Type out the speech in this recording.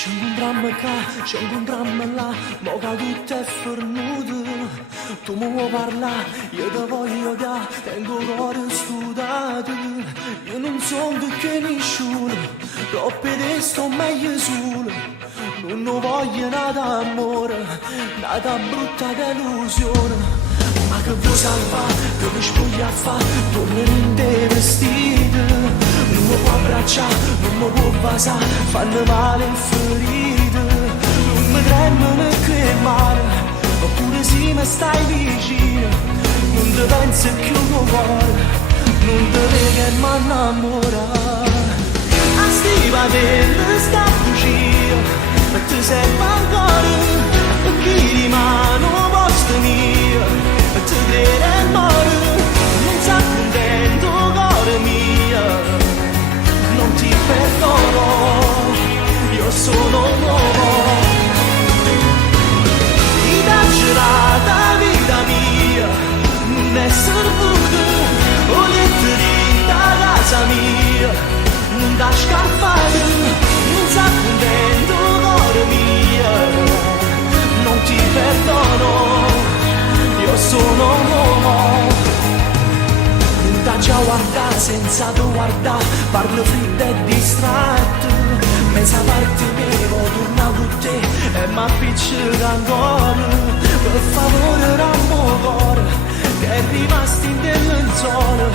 Ci incontriamo qua, ci incontriamo là, mo che tutto è fornuto. Tu mi vuoi parlare, io ti voglio dare, tengo il cuore studato. Io non sono più che nessuno, troppo te sto meglio solo. Non voglio nada amore, nada brutta delusione. Ma che vuoi salvare, che mi spoglia a fare, torno in te vestito. Non mi può abbracciare, non mi può basare, fanno male in ferite. Non mi tremano che male, oppure sì mi stai vicino. Non ti pensi più tuo cuore, non ti vedi che mi innamora. A sti padelle sta bugia, ma tu sei ancora, e chi rimane posto mio, e tu credi e muore, non sta contento cuore mio. Non ti perdono, io sono un uomo. Ti da giurata vita mia, non è servuto, voglietti da casa mia, non da scappare, non sa contento cuore mio. Non ti perdono, io sono un uomo. Da già guardare senza tu guardare, parlo fritto e distratto. Mezza parte mia, torna con te e mi appiccica ancora. Per favore rammo cuore, che è rimasto in te lenzuola.